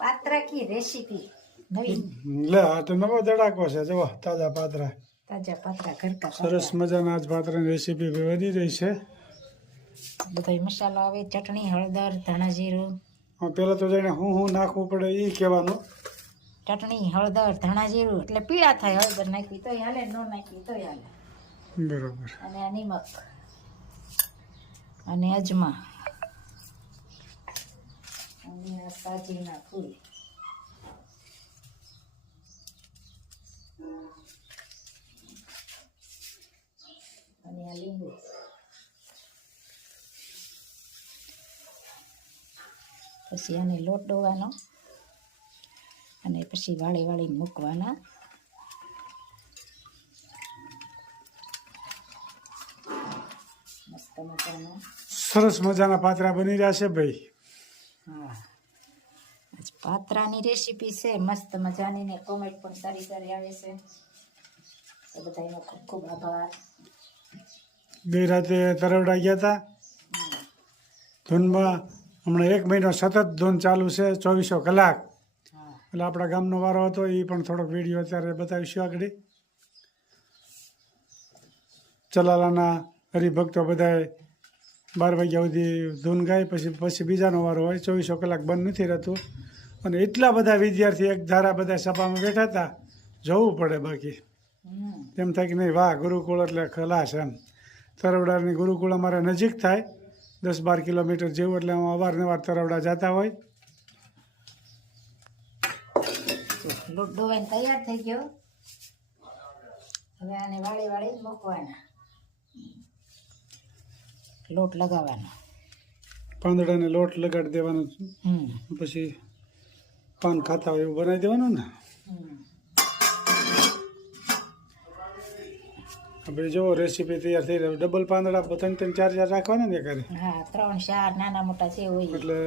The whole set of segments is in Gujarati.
પાત્રા કી રેસીપી નવી લે આ તો નવો ધડાકો છે જો તાજા પાત્રા તાજા પાત્રા ઘરકા સરસ મજાના આજ પાત્રાની રેસીપી વધી રહી છે બધો મસાલો આવે ચટણી હળદર ધાણા જીરું પેલા તો જાણે હું નાખવું પડે એ કહેવાનું ચટણી હળદર ધાણા જીરું એટલે પીળા થાય હળદર નાખી તોય હાલે ન નાખી તોય હાલે બરોબર અને આ નિમક અને અજમા અને આ સાજીના ફૂલ અને આ લીંબુ પછી આને લોટ ડોવાનો અને પછી વાળી વાળીને મૂકવાના મસ્ત મજાના સરસ મજાના પાત્રા બની રહ્યા છે ભાઈ હા આજ પાત્રાની રેસીપી છે મસ્ત મજાની ને કોમેન્ટ પણ સારી સારી આવે છે તો બધાનો ખૂબ ખૂબ આભાર બે રાતે તરવડા ગયા હતા ધૂનમાં હમણાં 1 મહિનો સતત ધૂન ચાલુ છે 24 કલાક હા એટલે આપણા ગામનો વારો હતો એ પણ થોડોક વિડીયો અત્યારે બતાવીશું આગળ ચલાલાના હરિભક્તો બધાએ 12 વાગ્યા સુધી ધૂન ગાય પછી બીજાનો વારો હોય 24 કલાક બંધ નથી રહેતું અને એટલા બધા વિદ્યાર્થી એક ધારા બધા સભામાં બેઠા હતા જવું પડે બાકી એમ થાય કે નહીં વાહ ગુરુકુળ એટલે ખલાસ એમ તરવડાની ગુરુકુળ અમારે નજીક થાય 10-12 કિલોમીટર જેવું એટલે અમે અવારનવાર તરવડા જતા હોય લોટ ડોવાઈને તૈયાર થઈ ગયો હવે આને વાળી વાળી મૂકવાના લોટ લગાવવાનો પાંદડાને લોટ લગાડી દેવાનો પછી પાન ખાતા હોય એવું બનાવી દેવાનું ને આપણે જો રેસીપી તૈયાર થઈ રહી ડબલ પાંદડા 3-4 રાખવાના ને કરે હા 3-4 નાના મોટા છે હોય એટલે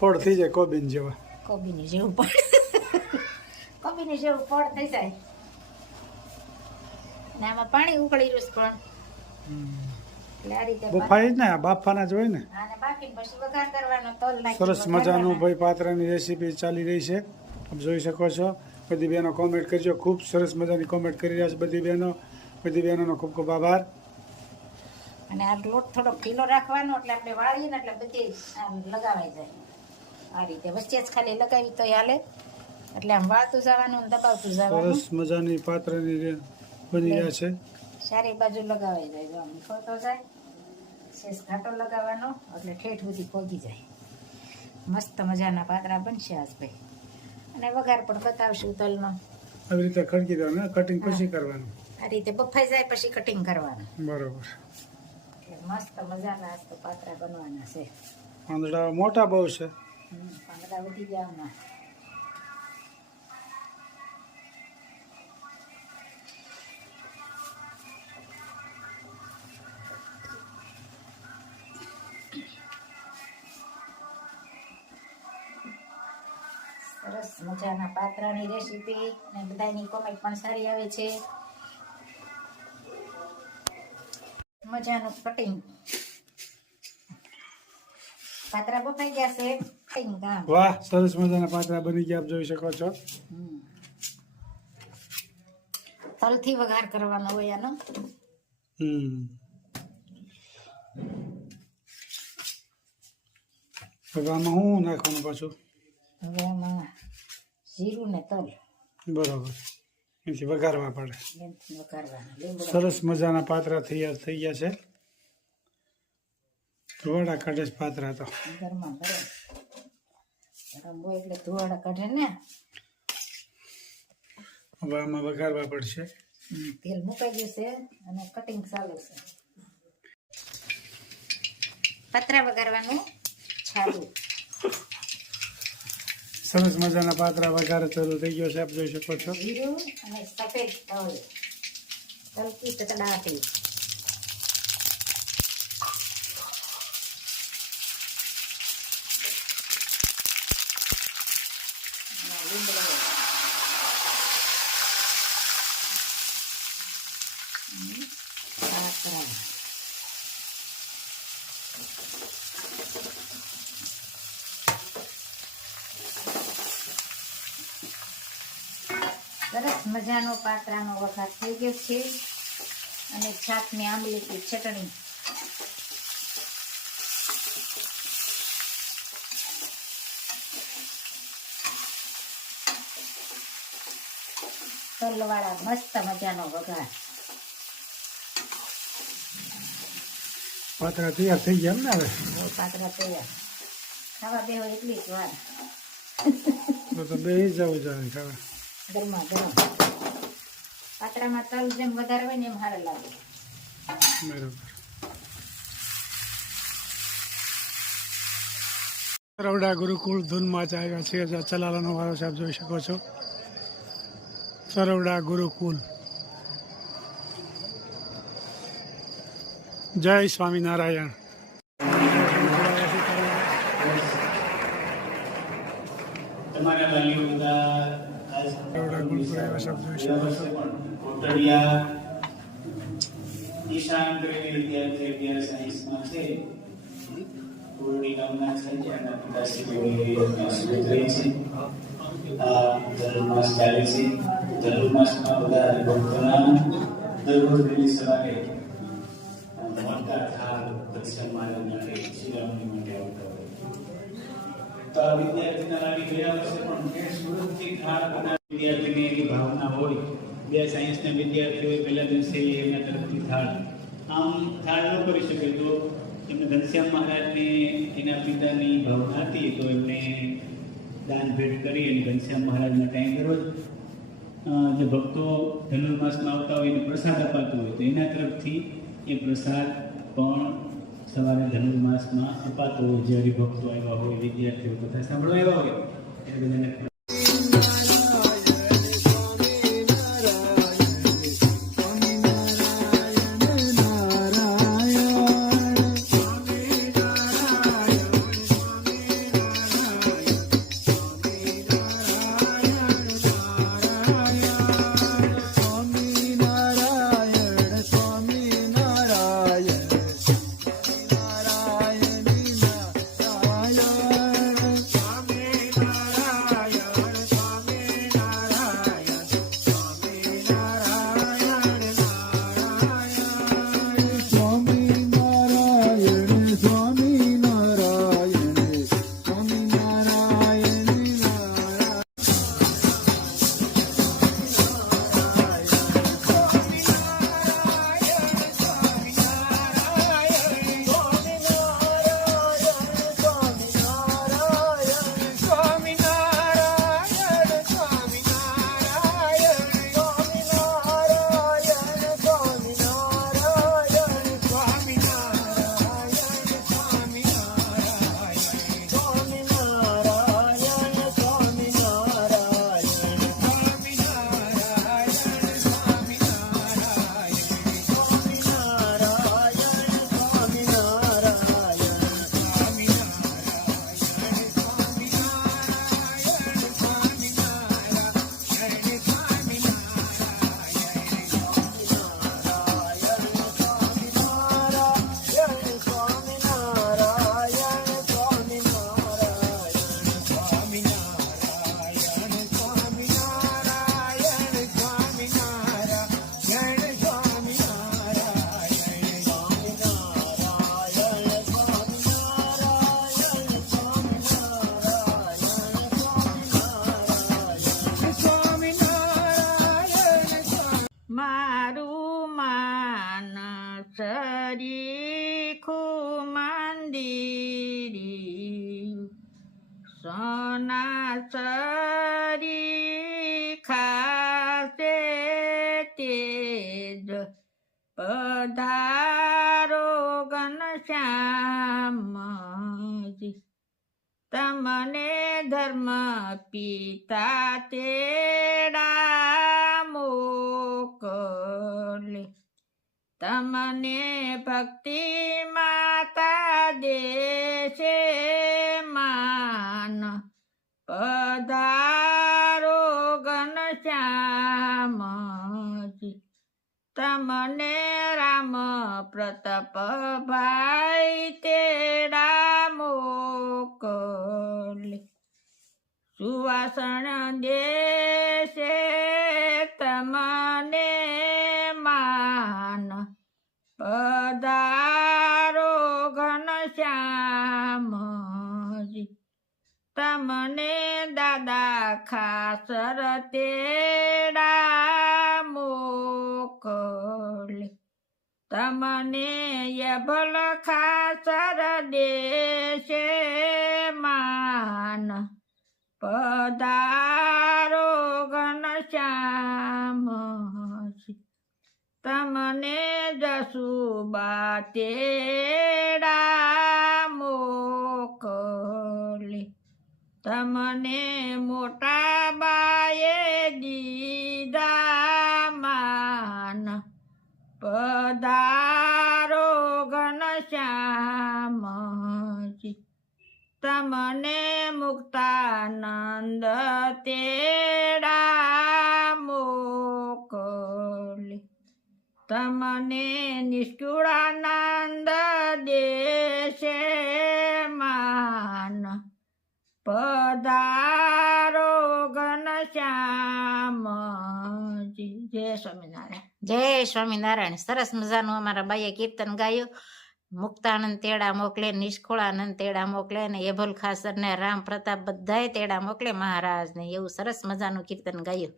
પડ થઈ જાય કોબીન જેવા કોબીની જેવું પડ કોબીની જેવું પડ થઈ જાય ને આમાં પાણી ઉકળી રહ્યું પણ એટલે આ રીતે બફાઈ જ ને બાફાના જ હોય ને આને બાફીને પછી વઘાર કરવાનો તલ નાખી સરસ મજાનું ભાઈ પાત્રાની રેસીપી ચાલી રહી છે આપ જોઈ શકો છો બધી બહેનો કોમેન્ટ કરજો ખૂબ સરસ મજાની કોમેન્ટ કરી રહ્યા છે બધી બહેનોનો ખૂબ ખૂબ આભાર અને આ લોટ થોડો ઢીલો રાખવાનો એટલે આપણે વાળીએ ને એટલે બધી આમ લગાવાઈ જાય આ રીતે વચ્ચે જ ખાલી લગાવી તો હાલે એટલે આમ વાળતું જવાનું ને દબાવતું જવાનું સરસ મજાની પાત્રાની બની રહ્યા છે સારી બાજુ લગાવાઈ જાય જો આમ નીકળતો જાય શેષ ઘાટો લગાવવાનો એટલે ઠેઠ સુધી પોગી જાય મસ્ત મજાના પાત્રા બનશે આજ ભાઈ અને વઘાર પણ બતાવશું તલનો આવી રીતે ખડકી દેવાનું કટિંગ પછી કરવાનું આ રીતે બફાઈ જાય પછી કટિંગ કરવાનું બરોબર એટલે મસ્ત મજાના આજ તો પાત્રા બનવાના છે પાંદડા મોટા બહુ છે પાંદડા વધી ગયા હમણાં સરસ મજાના પાત્રાની રેસીપી અને બધાની કોમેન્ટ પણ સારી આવે છે મજાનું કટિંગ પાત્રા બફાઈ ગયા છે કટિંગ કામ વાહ સરસ મજાના પાત્રા બની ગયા આપ જોઈ શકો છો તલથી વઘાર કરવાનો હોય આનો હવે આમાં હું નાખવાનું પાછું હવે આમાં જીરું ને તલ બરોબર એથી વઘારવા પડે એનાથી વઘારવાના લીમડો સરસ મજાના પાત્રા તૈયાર થઈ ગયા છે ધોવાડા કાઢે છે પાત્રા તો ગરમા ગરમ ગરમ હોય એટલે ધોવાડા કાઢે ને હવે આમાં વઘારવા પડશે તેલ મુકાઈ ગયું છે અને કટિંગ ચાલુ છે પતરા વઘારવાનું ચાલુ સરસ મજાના પાત્રા વઘાર ચાલુ થઈ ગયો છે આપ જોઈ શકો છો જીરું અને સફેદ તલ તલકી તકડાટી પાત્રા સરસ મજાનો પાતરાનો વઘાર થઈ ગયો છે અને છાશની આંબલીની ચટણી. તલવાળા મસ્ત મજાનો વઘાર. પાતરા તૈયાર થઈ ગયા એમ ને હવે? પાતરા તૈયાર. ખાવા બેહો એટલી જ વાર. તો બેસી જવું જોઈએ ખાવા. ગરમા ગરમ. પાતરામાં તલ જેમ વધારે હોય ને એમ સારું લાગે. બરોબર. સરવડા ગુરુકુળ ધૂનમાં જ આવ્યા છીએ. ચલાલાનો વારો છે, આપ જોઈ શકો છો. સરવડા ગુરુકુલ. જય સ્વામિનારાયણ. તમારા વાલીઓ બધા સરવડા ગુરુકુળ આવ્યા છે, આપ જોઈ શકો છો. કોટડિયા ઈશાન કરીને વિદ્યાર્થી અભ્યાસ સાયન્સમાં છે. પૂર્ણી ગામના છે, જેના પિતાશ્રી સુરત રહે છે. આ ધનુર્માસ ચાલે છે. ધનુર્માસમાં બધા ભક્તોના દરરોજ વહેલી સવારે મોટા થાળ દર્શન મારવા માટે શિરામણી માટે આવતા હોય. તો આ વિદ્યાર્થીના લાવી ગયા વર્ષે પણ જે સુરતથી થાળ બધા વિદ્યાર્થીની એવી ભાવના હોય. બે સાયન્સના વિદ્યાર્થીઓ પહેલા દિવસે એમના તરફથી થાળ આમ થાળ ન કરી શકે તો એમને ઘનશ્યામ મહારાજને એના પિતાની ભાવના હતી તો એમને દાન ભેટ કરી અને ઘનશ્યામ મહારાજના ટાઈમ દરરોજ જે ભક્તો ધનુર્માસમાં આવતા હોય એને પ્રસાદ અપાતો હોય તો એના તરફથી એ પ્રસાદ પણ સવારે ધનુર્માસમાં અપાતો હોય. જે હરિભક્તો આવ્યા હોય, વિદ્યાર્થીઓ કથા સાંભળવા આવ્યા હોય એ બધાને સોનાસરી ખાસે તેજ પધારો ઘનશ્યામજી. તમને ધર્મ પિતા તેડા મોકલે. તમને ભક્તિ માતા દેશે માન. પધારો ઘનશ્યામજી. તમને રામ પ્રતાપ ભાઈ તેડા મોકલે. સુવાસણ દેશે તમને માન પધારો ઘનશ્યામજી તમને દાદા ખાસર તેડા મોકલે તમને યભલ ખાસર દેશે માન પધારો ઘનશ્યામજી તમને જસુબા તેડા મોકલે તમને મોટા બાએ દીધા માન પધારો ઘનશ્યામજી તમને મુક્તાનંદ તેડા મોકલે તમને નિષ્ઠુળાનંદ દેશે માન પધારો ઘનશ્યામજી. જય સ્વામિનારાયણ. જય સ્વામિનારાયણ. સરસ મજાનું અમારા બાઈએ કીર્તન ગાયું. મુક્તાનંદ તેડા મોકલે, નિષ્કુળાનંદ તેડા મોકલે, અને એભલ ખાસર ને રામ પ્રતાપ બધાય તેડા મોકલે મહારાજને. એવું સરસ મજાનું કીર્તન ગાયું.